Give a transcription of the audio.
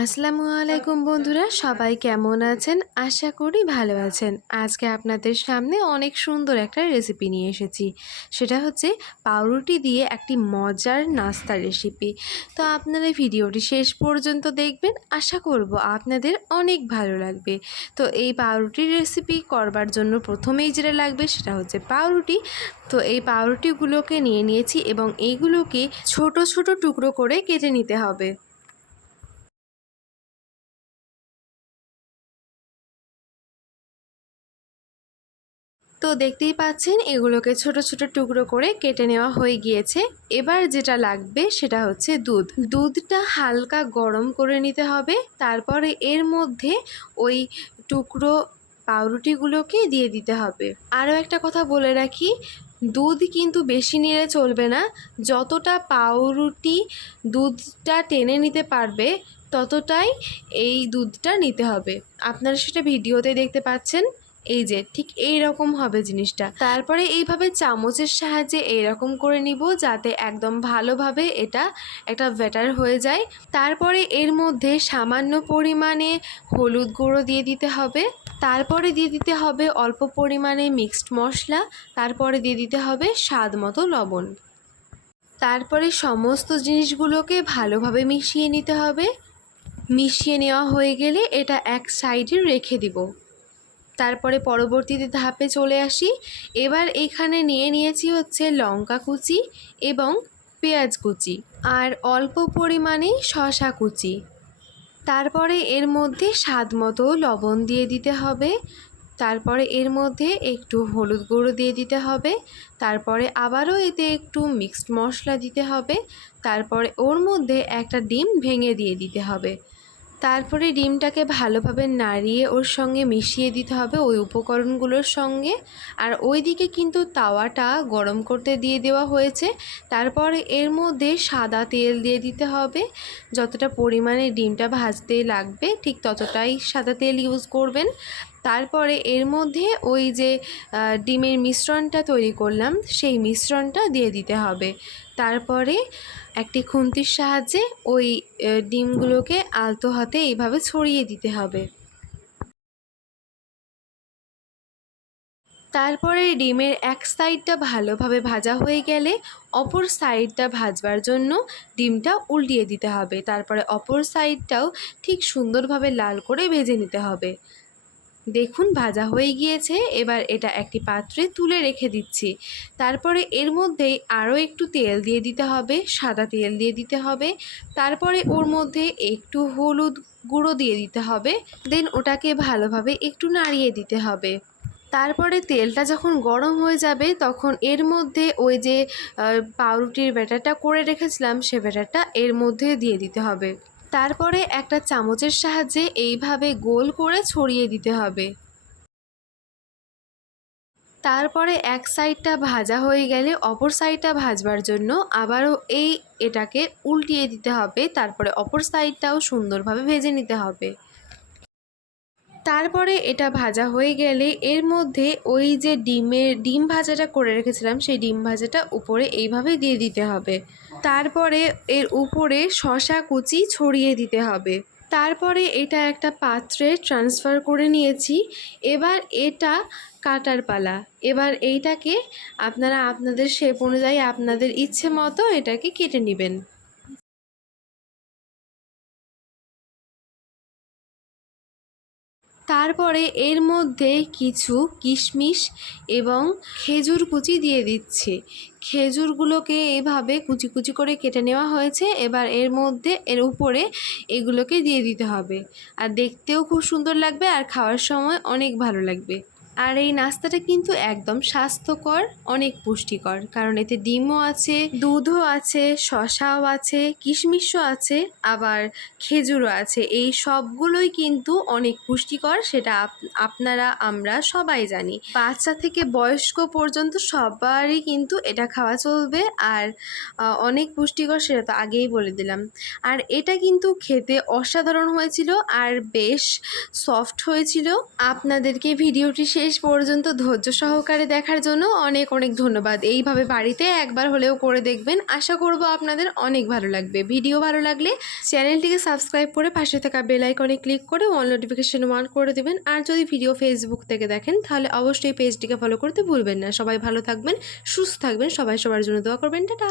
আসসালামু আলাইকুম বন্ধুরা, সবাই কেমন আছেন? আশা করি ভালো আছেন। আজকে আপনাদের সামনে অনেক সুন্দর একটা রেসিপি নিয়ে এসেছি। সেটা হচ্ছে পাউরুটি দিয়ে একটি মজার নাস্তার রেসিপি। তো আপনারা ভিডিওটি শেষ পর্যন্ত দেখবেন, আশা করব আপনাদের অনেক ভালো লাগবে। তো এই পাউরুটির রেসিপি করবার জন্য প্রথমেই যেটা লাগবে সেটা হচ্ছে পাউরুটি। তো এই পাউরুটিগুলোকে নিয়ে নিয়েছি এবং এইগুলোকে ছোট ছোট টুকরো করে কেটে নিতে হবে। তো দেখতেই পাচ্ছেন এগুলোকে ছোট ছোট টুকরো করে কেটে নেওয়া হয়ে গিয়েছে। এবার যেটা লাগবে সেটা হচ্ছে দুধটা হালকা গরম করে নিতে হবে। তারপরে এর মধ্যে ওই টুকরো পাউরুটিগুলোকে দিয়ে দিতে হবে। আরও একটা কথা বলে রাখি, দুধ কিন্তু বেশি নিলে চলবে না। যতটা পাউরুটি দুধটা টেনে নিতে পারবে ততটাই এই দুধটা নিতে হবে। আপনারা সেটা ভিডিওতে দেখতে পাচ্ছেন। এই যে ঠিক এই রকম হবে জিনিসটা। তারপরে এইভাবে চামচের সাহায্যে এইরকম করে নিব যাতে একদম ভালোভাবে এটা একটা ব্যাটার হয়ে যায়। তারপরে এর মধ্যে সামান্য পরিমাণে হলুদ গুঁড়ো দিয়ে দিতে হবে। তারপরে দিয়ে দিতে হবে অল্প পরিমাণে মিক্সড মশলা। তারপরে দিয়ে দিতে হবে স্বাদ মতো লবণ। তারপরে সমস্ত জিনিসগুলোকে ভালোভাবে মিশিয়ে নিতে হবে। মিশিয়ে নেওয়া হয়ে গেলে এটা এক সাইডে রেখে দিব। তারপরে পরবর্তীতে ধাপে চলে আসি। এবার এখানে নিয়ে নিয়েছি হচ্ছে লঙ্কা কুচি এবং পেঁয়াজ কুচি আর অল্প পরিমাণে শসা কুচি। তারপরে এর মধ্যে স্বাদ মতো লবণ দিয়ে দিতে হবে। তারপরে এর মধ্যে একটু হলুদ গুঁড়ো দিয়ে দিতে হবে। তারপরে আবারও এতে একটু মিক্সড মশলা দিতে হবে। তারপরে ওর মধ্যে একটা ডিম ভেঙে দিয়ে দিতে হবে। তারপরে ডিমটাকে ভালোভাবে নাড়িয়ে ওর সঙ্গে মিশিয়ে দিতে হবে ওই উপকরণগুলোর সঙ্গে। আর ওইদিকে কিন্তু তাওয়াটা গরম করতে দিয়ে দেওয়া হয়েছে। তারপরে এর মধ্যে সাদা তেল দিয়ে দিতে হবে। যতটা পরিমাণে ডিমটা ভাজতে লাগবে ঠিক ততটাই সাদা তেল ইউজ করবেন। তারপরে এর মধ্যে ওই যে ডিমের মিশ্রণটা তৈরি করলাম সেই মিশ্রণটা দিয়ে দিতে হবে। তারপরে একটি খুন্তির সাহায্যে ওই ডিমগুলোকে আলতো হাতে এইভাবে ছড়িয়ে দিতে হবে। তারপরে ডিমের এক সাইডটা ভালোভাবে ভাজা হয়ে গেলে অপর সাইডটা ভাজবার জন্য ডিমটা উল্টিয়ে দিতে হবে। তারপরে অপর সাইডটাও ঠিক সুন্দরভাবে লাল করে ভেজে নিতে হবে। দেখুন ভাজা হয়ে গিয়েছে। এবার এটা একটি পাত্রে তুলে রেখে দিচ্ছি। তারপরে এর মধ্যেই আরও একটু তেল দিয়ে দিতে হবে, সাদা তেল দিয়ে দিতে হবে। তারপরে ওর মধ্যে একটু হলুদ গুঁড়ো দিয়ে দিতে হবে। দেন ওটাকে ভালোভাবে একটু নাড়িয়ে দিতে হবে। তারপরে তেলটা যখন গরম হয়ে যাবে তখন এর মধ্যে ওই যে পাউরুটির ব্যাটারটা করে রেখেছিলাম সে ব্যাটারটা এর মধ্যে দিয়ে দিতে হবে। তারপরে একটা চামচের সাহায্যে এইভাবে গোল করে ছড়িয়ে দিতে হবে। তারপরে এক সাইডটা ভাজা হয়ে গেলে অপর সাইডটা ভাজবার জন্য আবারও এটাকে উল্টিয়ে দিতে হবে। তারপরে অপর সাইডটাও সুন্দরভাবে ভেজে নিতে হবে। তারপরে এটা ভাজা হয়ে গেলে এর মধ্যে ওই যে ডিম ভাজাটা করে রেখেছিলাম সেই ডিম ভাজাটা উপরে এইভাবে দিয়ে দিতে হবে। তারপরে এর উপরে শসা কুচি ছড়িয়ে দিতে হবে। তারপরে এটা একটা পাত্রে ট্রান্সফার করে নিয়েছি। এবার এটা কাটার পালা। এবার এইটাকে আপনারা আপনাদের শেপ অনুযায়ী আপনাদের ইচ্ছে মতো এটাকে কেটে নেবেন। তারপরে এর মধ্যে কিছু কিশমিশ এবং খেজুর কুচি দিয়ে দিচ্ছি। খেজুরগুলোকে এভাবে কুচি কুচি করে কেটে নেওয়া হয়েছে। এবার এর উপরে এগুলোকে দিয়ে দিতে হবে। আর দেখতেও খুব সুন্দর লাগবে আর খাওয়ার সময় অনেক ভালো লাগবে। আর এই নাস্তাটা কিন্তু একদম স্বাস্থ্যকর, অনেক পুষ্টিকর, কারণ এতে ডিমও আছে, দুধও আছে, শসাও আছে, কিশমিশও আছে, আবার খেজুরও আছে। এই সবগুলোই কিন্তু অনেক পুষ্টিকর, সেটা আপনারা আমরা সবাই জানি। বাচ্চা থেকে বয়স্ক পর্যন্ত সবারই কিন্তু এটা খাওয়া চলবে। আর অনেক পুষ্টিকর সেটা তো আগেই বলে দিলাম। আর এটা কিন্তু খেতে অসাধারণ হয়েছিল আর বেশ সফট হয়েছিল। আপনাদেরকে ভিডিওটি শেষ শেষ পর্যন্ত ধৈর্য সহকারে দেখার জন্য অনেক অনেক ধন্যবাদ। এইভাবে বাড়িতে একবার হলেও করে দেখবেন, আশা করব আপনাদের অনেক ভালো লাগবে। ভিডিও ভালো লাগলে চ্যানেলটিকে সাবস্ক্রাইব করে পাশে থাকা বেল আইকনে ক্লিক করে অল নোটিফিকেশন অন করে দেবেন। আর যদি ভিডিও ফেসবুক থেকে দেখেন তাহলে অবশ্যই পেজটিকে ফলো করতে ভুলবেন না। সবাই ভালো থাকবেন, সুস্থ থাকবেন, সবাই সবার জন্য দোয়া করবেন। টাটা।